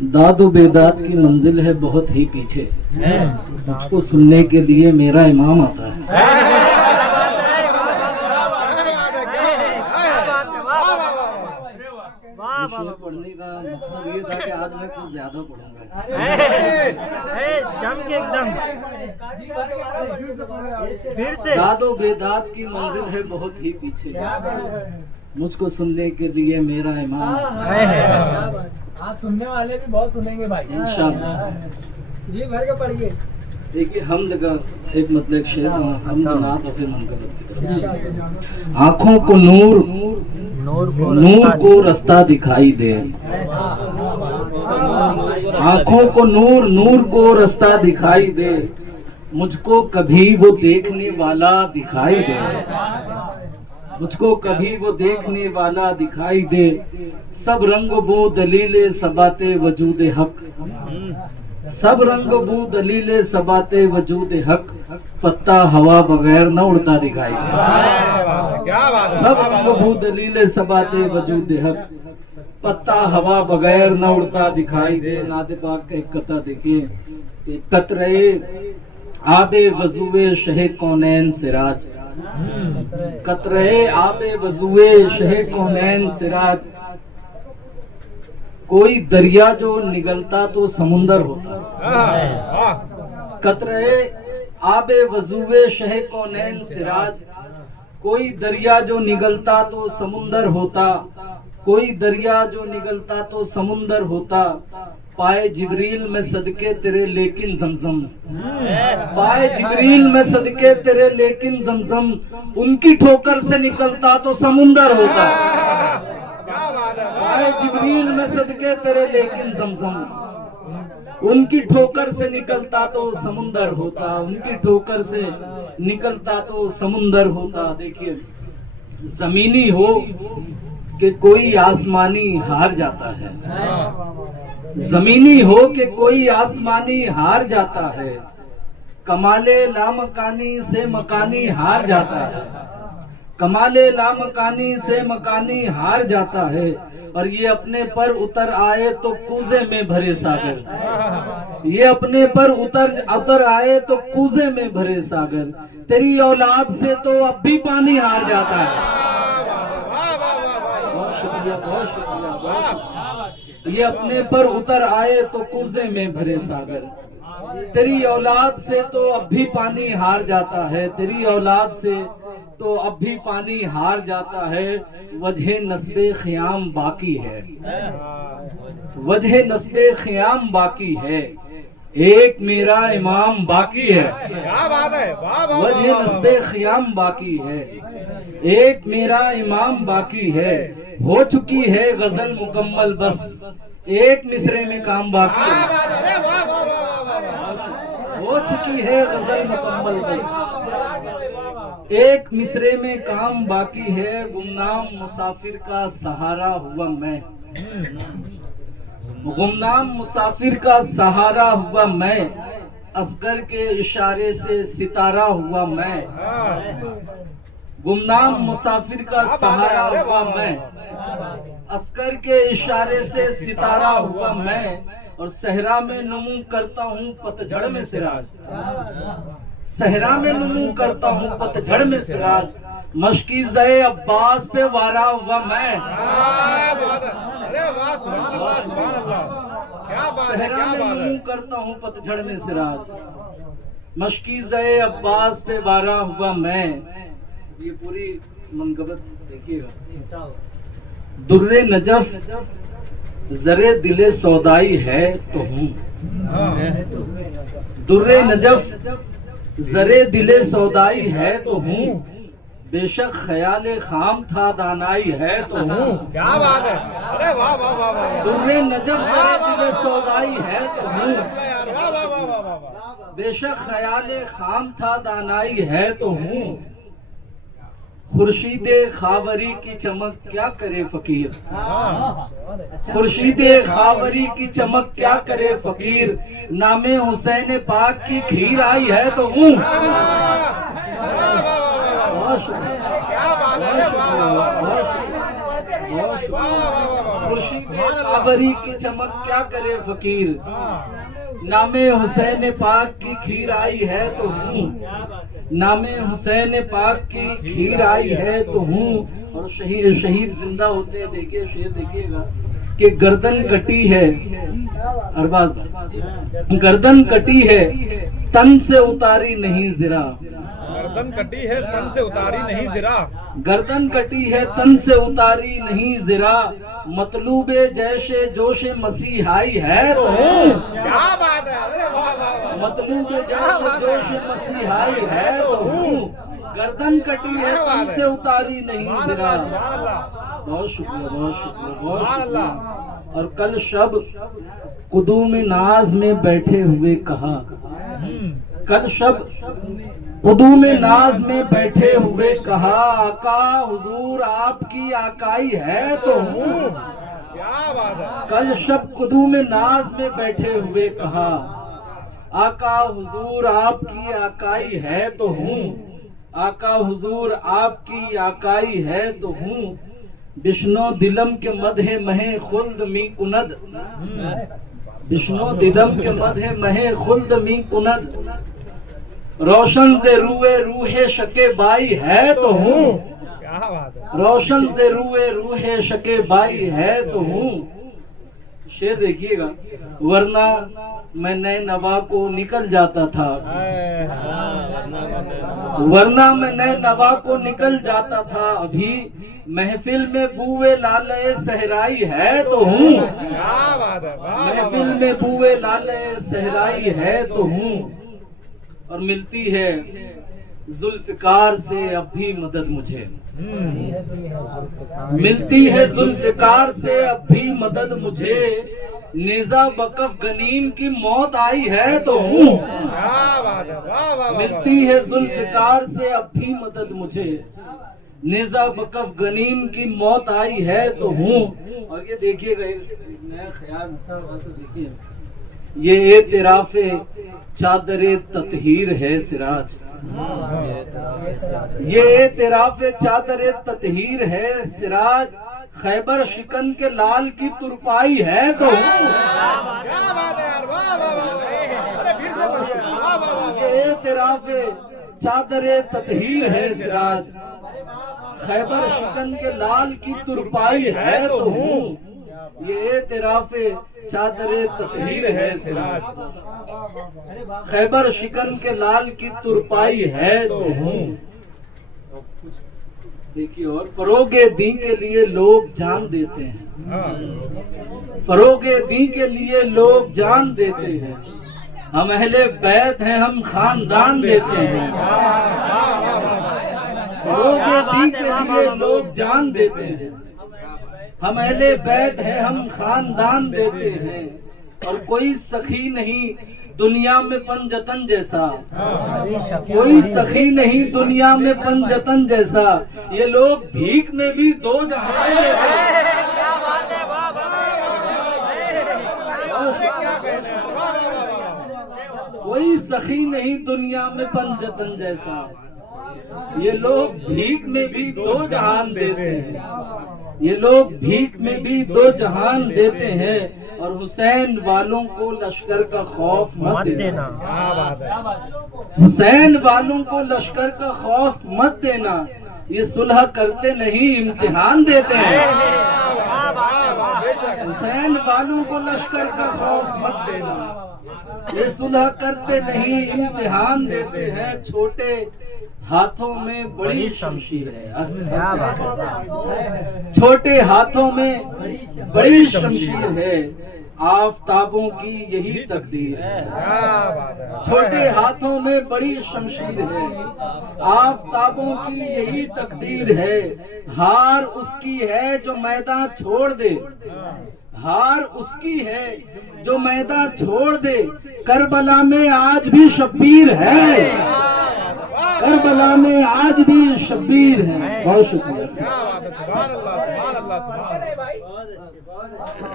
दादो बेदात की मंजिल है बहुत ही पीछे, मुझको सुनने के लिए मेरा इमाम आता है। पढ़ने का मकसद ये था कि आज मैं कुछ ज्यादा पढ़ूंगा। जम के एकदम फिर से दादो बेदात की मंजिल है बहुत ही पीछे, मुझको सुनने के लिए मेरा इमाम आज सुनने वाले भी बहुत सुनेंगे भाई इंशाअल्लाह। जी भर के पढ़िए। देखिए हमद का एक मतलब शेर हमद नात और फिर मनकबत की तरफ। आँखों को नूर को रास्ता दिखाई दे, आँखों को नूर को रास्ता दिखाई दे, मुझको कभी वो देखने वाला दिखाई दे, मुझको कभी वो देखने वाला दिखाई दे। सब रंग बो दलीले सबाते वजूद हक, सब रंग बू दलीले सबाते वजूद हक, पत्ता हवा बगैर न उड़ता दिखाई दे। सब रंग बू दलीले सबाते वजूद हक, पत्ता हवा बगैर न उड़ता दिखाई दे। नादे पाक का एक कथा देखिए, कतरे आबे वजूए शहे कौनैन सिराज, कतरे आबे वजूए शहे कौनैन सिराज, कोई दरिया जो निगलता तो समुंदर होता। कतरे आबे वजूए शहे कौनैन सिराज, कोई दरिया जो निगलता तो समुंदर होता, कोई दरिया जो निगलता तो समुंदर होता। पाए जिब्रील में सदके तेरे लेकिन जमजम, पाए जिब्रील में सदके तेरे लेकिन जमजम, उनकी ठोकर से निकलता तो समुंदर होता। पाए जिब्रील में सदके तेरे लेकिन जमजम, उनकी ठोकर से निकलता तो समुंदर होता, उनकी ठोकर से निकलता तो समुंदर होता। देखिए जमीनी हो कि कोई आसमानी हार जाता है, जमीनी हो कि कोई आसमानी हार जाता है, कमाले लामकानी से मकानी हार जाता है, कमाले लामकानी से मकानी हार जाता है। और ये अपने पर उतर आए तो कूजे में भरे सागर, ये अपने पर उतर आए तो कूजे में भरे सागर, तेरी औलाद से तो अब भी पानी हार जाता है। बहुत शुक्रिया, बहुत शुक्रिया, बहुत शुक्रिया। ये अपने पर उतर आए तो कूजे में भरे सागर, तेरी औलाद से तो अब भी पानी हार जाता है, तेरी औलाद से तो अब भी पानी हार जाता है। वजह नस्बे ख़ियाम बाकी है, वजह नस्बे ख़ियाम बाकी है, एक मेरा इमाम बाकी है। क्या बात है, वजह नस्बे ख़ियाम बाकी है, एक मेरा इमाम बाकी है। हो चुकी है गजल मुकम्मल, बस एक मिसरे में काम बाकी है। हो चुकी है गजल मुकम्मल, बस एक मिसरे में काम बाकी है। गुमनाम मुसाफिर का सहारा हुआ मैं, गुमनाम मुसाफिर का सहारा हुआ मैं, असगर के इशारे से सितारा हुआ मैं। गुमनाम मुसाफिर का सहारा हुआ मैं, असगर के इशारे से सितारा हुआ मैं। और सहरा में नुमू करता हूँ पतझड़ में सिराज, सहरा में नुमू करता हूँ पतझड़ में सिराज, मशकी ज़े अब्बास पे वारा हुआ मैं। सहरा में नुमू करता हूँ पतझड़ में सिराज, मशकी ज़े अब्बास पे वारा हुआ मैं। ये पूरी मनकबत देखिएगा। दुर्रे नजफ जरे दिले सौदाई है तो हूँ, दुर्रे नजफ जरे दिले सौदाई है तो हूँ, बेशक ख्याल खाम था दानाई है तो हूँ। क्या बात है, अरे वाह वाह वाह वाह। दुर्रे नजफ जरे दिले सौदाई है तो हूँ, बेशक ख्याल खाम था दानाई है तो हूँ। खुर्शीदे खावरी की चमक क्या करे फकीर, खुर्शीदे खावरी की चमक क्या करे फकीर, नामे हुसैन पाक की खीर आई है तो हूँ। खुर्शीदे बाबरी की चमक क्या करे फकीर, नामे हुसैन पाक की खीर आई है तो हूँ, नामे हुसैन पाक की खीर आई है तो हूँ। और शहीद जिंदा होते हैं। देखिए शेर देखिएगा कि गर्दन कटी है, अरबाज गर्दन कटी है तन से उतारी नहीं ज़रा, गर्दन कटी है तन से उतारी नहीं ज़रा, गर्दन कटी है तन से उतारी नहीं ज़रा, मतलूबे जैसे जोशे मसीहाई है तो हूँ। क्या बात है, अरे वाह वाह वाह। मतलूबे जैसे जोशे मसीहाई है तो हूँ, गर्दन कटी है तन से उतारी नहीं सुभान ज़रा। अल्लाह, सुभान अल्लाह, बहुत शुक्रिया, बहुत शुक्रिया, बहुत सुभान शुक्रिया। अल्लाह। और कल शब कुदूम नाज में बैठे हुए कहा, कल शब कुदूम नाज में बैठे हुए कहा, आका हुजूर आपकी आकाई है तो हूँ। क्या बात है, कल शब कुदूम नाज में बैठे हुए कहा, आका हुजूर आपकी आकाई है तो हूँ, आका हुजूर आपकी आकाई है तो हूँ। बिश्नो दिलम के मदहे महे खुल्द मी कुनद, बिश्नो दिलम के मदहे महे खुल्द मी कुनद, रोशन से रूए रूहे शके बाई है तो हूँ, क्या बात है, रोशन से रूए रूहे शके बाई है तो हूँ। शेर देखिएगा, वरना मैं नए नवा को निकल जाता था, वरना मैं नए नवा को निकल जाता था, अभी महफिल में बूवे लाले सहराई है तो हूँ, क्या बात है, वाह वाह महफिल वाह। में बूवे लाले सहराई है तो हूँ। और मिलती है जुल्फिकार से अब भी मदद मुझे, मिलती है जुल्फिकार से अब भी मदद मुझे, निजा बकफ गनीम की मौत आई है तो हूँ, क्या बात है, वाह वाह वाह। मिलती है जुल्फिकार से अब भी मदद मुझे, निजा बकफ गनीम की मौत आई है तो हूँ। और ये देखिएगा एक नया ख्याल, थोड़ा सा देखिए, ये एतराफे चादरे ततहीर है सिराज, ये एतराफे चादरे ततहीर है सिराज, खैबर शिकन के लाल की तुरपाई है तो क्या बात है यार, वाह वाह वाह। अरे फिर से बढ़िया, वाह वाह वाह। ये एतराफे चादरे ततहीर है सिराज, खैबर शिकन के लाल की तुरपाई है तो हूँ, ये एतराफे चादरे ततहीर है सिराज, खैबर शिकन के लाल की तुरपाई है तो हूँ। देखिए, और फरोगे दी के लिए लोग जान देते हैं, फरोगे दी के लिए लोग जान देते हैं, हम अहले बैत हैं हम खानदान देते हैं, फरोगे दी के लिए लोग जान देते हैं, हम अहले बैत हैं हम खानदान देते हैं, और कोई सखी नहीं दुनिया में पंजतन जैसा, कोई सखी नहीं दुनिया में पंजतन जैसा, ये लोग भीख में भी दो जहां देते हैं। कोई सखी नहीं दुनिया में पंजतन जैसा, ये लोग भीख में भी दो जहान देते हैं, ये लोग भीख में भी दो जहान देते हैं। और हुसैन वालों को लश्कर का खौफ मत देना, क्या बात है, हुसैन वालों को लश्कर का खौफ मत देना, ये सुलह करते नहीं इम्तिहान देते हैं। हुसैन वालों को लश्कर का खौफ मत देना, ये सुलह करते नहीं इम्तिहान देते हैं, छोटे हाथों में बड़ी शमशीर है, छोटे हाथों में बड़ी शमशीर है, आफताबों की यही तकदीर है, क्या बात है, छोटे हाथों में बड़ी शमशीर है, आफताबों की यही तकदीर है, हार उसकी है जो मैदान छोड़ दे, हार उसकी है जो मैदान छोड़ दे, करबला में आज भी शब्बीर है, करबला में आज भी शब्बीर है। बहुत शुक्रिया। क्या बात है, सुभान अल्लाह, सुभान अल्लाह, सुभान अल्लाह।